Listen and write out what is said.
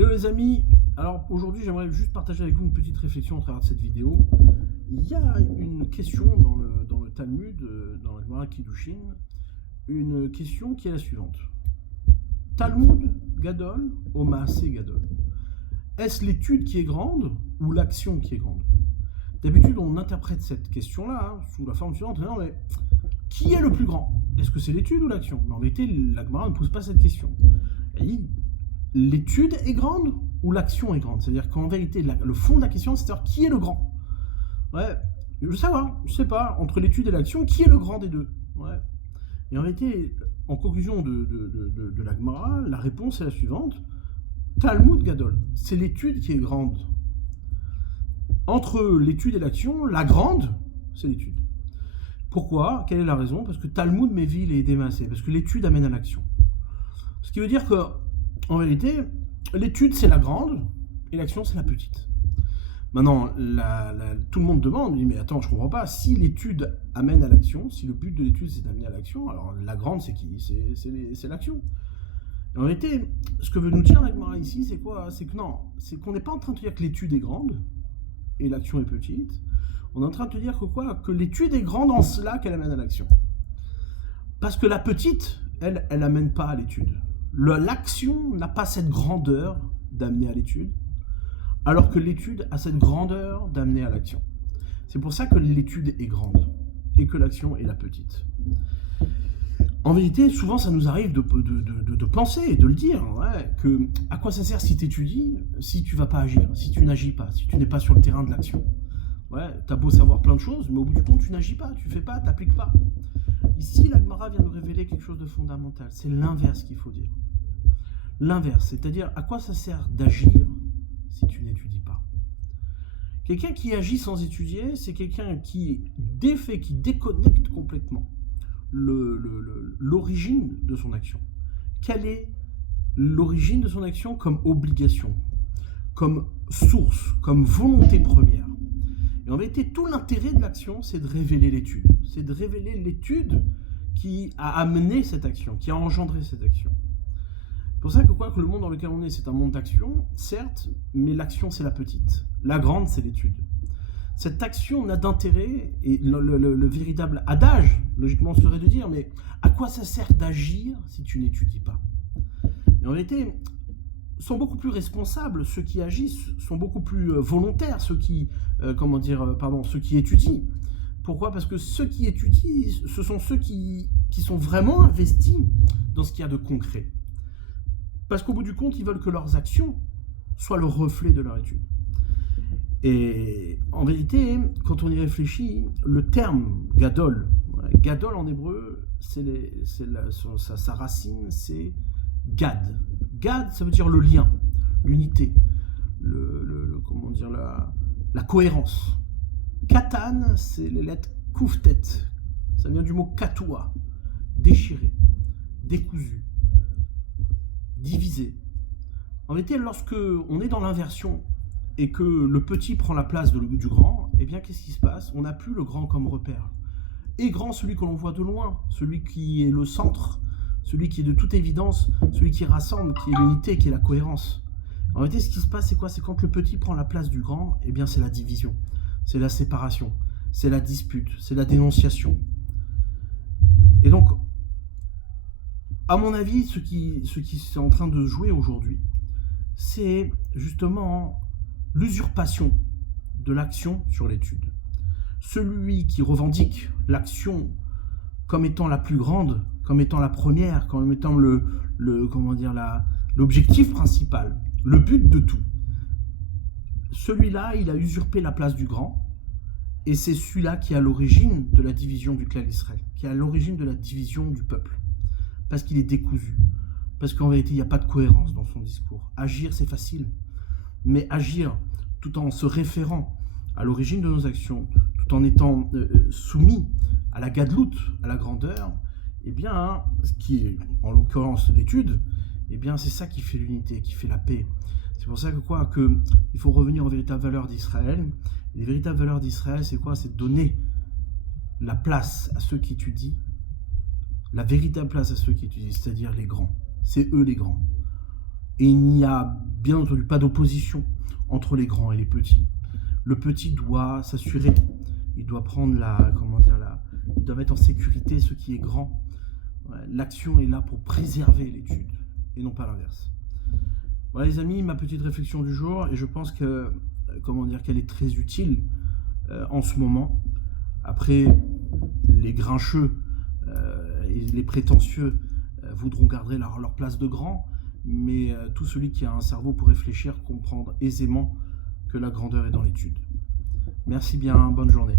Hello les amis, alors aujourd'hui j'aimerais juste partager avec vous une petite réflexion au travers de cette vidéo. Il y a une question dans le Talmud, dans la Gemara Kiddushin, une question qui est la suivante. Talmud Gadol ou Maaseh Gadol? Est-ce l'étude qui est grande ou l'action qui est grande? D'habitude on interprète cette question-là sous la forme suivante, non mais qui est le plus grand? Est-ce que c'est l'étude ou l'action? Mais en vérité la Gemara ne pose pas cette question. Elle dit l'étude est grande ou l'action est grande? C'est-à-dire qu'en vérité, le fond de la question, c'est savoir qui est le grand. Ouais, je veux savoir, je sais pas, entre l'étude et l'action, qui est le grand des deux? Ouais. Et en vérité, en conclusion de la Gemara, la réponse est la suivante. Talmud Gadol, c'est l'étude qui est grande. Entre l'étude et l'action, la grande, c'est l'étude. Pourquoi? Quelle est la raison? Parce que Talmud Mévil et Démassé, parce que l'étude amène à l'action. Ce qui veut dire que en vérité, l'étude c'est la grande et l'action c'est la petite. Maintenant, tout le monde demande, mais attends, je comprends pas, si l'étude amène à l'action, si le but de l'étude c'est d'amener à l'action, alors la grande c'est qui? C'est l'action. En vérité, ce que veut nous dire la Gemara ici, c'est quoi? C'est que non, c'est qu'on n'est pas en train de dire que l'étude est grande et l'action est petite. On est en train de te dire que quoi? Que l'étude est grande en cela qu'elle amène à l'action. Parce que la petite, elle amène pas à l'étude. L'action n'a pas cette grandeur d'amener à l'étude, alors que l'étude a cette grandeur d'amener à l'action. C'est pour ça que l'étude est grande et que l'action est la petite. En vérité, souvent ça nous arrive de penser et de le dire, que à quoi ça sert si tu étudies, si tu vas pas agir, si tu n'agis pas, si tu n'es pas sur le terrain de l'action. T'as beau savoir plein de choses, mais au bout du compte, tu n'agis pas, tu fais pas, t'appliques pas. Ici, la Gemara vient nous révéler quelque chose de fondamental. C'est l'inverse qu'il faut dire. L'inverse, c'est-à-dire à quoi ça sert d'agir si tu n'étudies pas? Quelqu'un qui agit sans étudier, c'est quelqu'un qui défait, qui déconnecte complètement l'origine de son action. Quelle est l'origine de son action comme obligation, comme source, comme volonté première? Et en vérité, tout l'intérêt de l'action, c'est de révéler l'étude. C'est de révéler l'étude qui a amené cette action, qui a engendré cette action. C'est pour ça que le monde dans lequel on est, c'est un monde d'action, certes, mais l'action, c'est la petite. La grande, c'est l'étude. Cette action n'a d'intérêt, et le véritable adage, logiquement, serait de dire, mais à quoi ça sert d'agir si tu n'étudies pas? Et en vérité, sont beaucoup plus responsables, ceux qui agissent, sont beaucoup plus volontaires, ceux qui étudient. Pourquoi? Parce que ceux qui étudient, ce sont ceux qui sont vraiment investis dans ce qu'il y a de concret. Parce qu'au bout du compte, ils veulent que leurs actions soient le reflet de leur étude. Et en vérité, quand on y réfléchit, le terme gadol, gadol en hébreu, sa racine, c'est gad. Gad, ça veut dire le lien, l'unité, la cohérence. Katan, c'est les lettres kouftet. Ça vient du mot katoua, déchiré, décousu, divisé. En vérité, lorsque on est dans l'inversion et que le petit prend la place du grand, eh bien, qu'est-ce qui se passe? On n'a plus le grand comme repère. Et grand, celui que l'on voit de loin, celui qui est le centre, celui qui est de toute évidence, celui qui rassemble, qui est l'unité, qui est la cohérence. En réalité, ce qui se passe, c'est quoi? C'est quand le petit prend la place du grand, eh bien, c'est la division, c'est la séparation, c'est la dispute, c'est la dénonciation. Et donc, à mon avis, ce qui est en train de jouer aujourd'hui, c'est justement l'usurpation de l'action sur l'étude. Celui qui revendique l'action comme étant la plus grande, comme étant la première, comme étant l'objectif principal, le but de tout. Celui-là, il a usurpé la place du grand, et c'est celui-là qui est à l'origine de la division du clan d'Israël, qui est à l'origine de la division du peuple, parce qu'il est décousu, parce qu'en vérité, il n'y a pas de cohérence dans son discours. Agir, c'est facile, mais agir tout en se référant à l'origine de nos actions, tout en étant soumis à la gadlout, à la grandeur, eh bien, ce qui est en l'occurrence l'étude, eh bien, c'est ça qui fait l'unité, qui fait la paix. C'est pour ça que il faut revenir aux véritables valeurs d'Israël. Et les véritables valeurs d'Israël, c'est quoi? C'est donner la place à ceux qui étudient, la véritable place à ceux qui étudient, c'est-à-dire les grands. C'est eux les grands. Et il n'y a bien entendu pas d'opposition entre les grands et les petits. Le petit doit s'assurer, il doit prendre il doit mettre en sécurité ce qui est grand. Ouais, l'action est là pour préserver l'étude et non pas l'inverse. Voilà les amis, ma petite réflexion du jour, et je pense que qu'elle est très utile en ce moment. Après, les grincheux et les prétentieux voudront garder leur place de grand, mais tout celui qui a un cerveau pour réfléchir comprendre aisément que la grandeur est dans l'étude. Merci bien, bonne journée.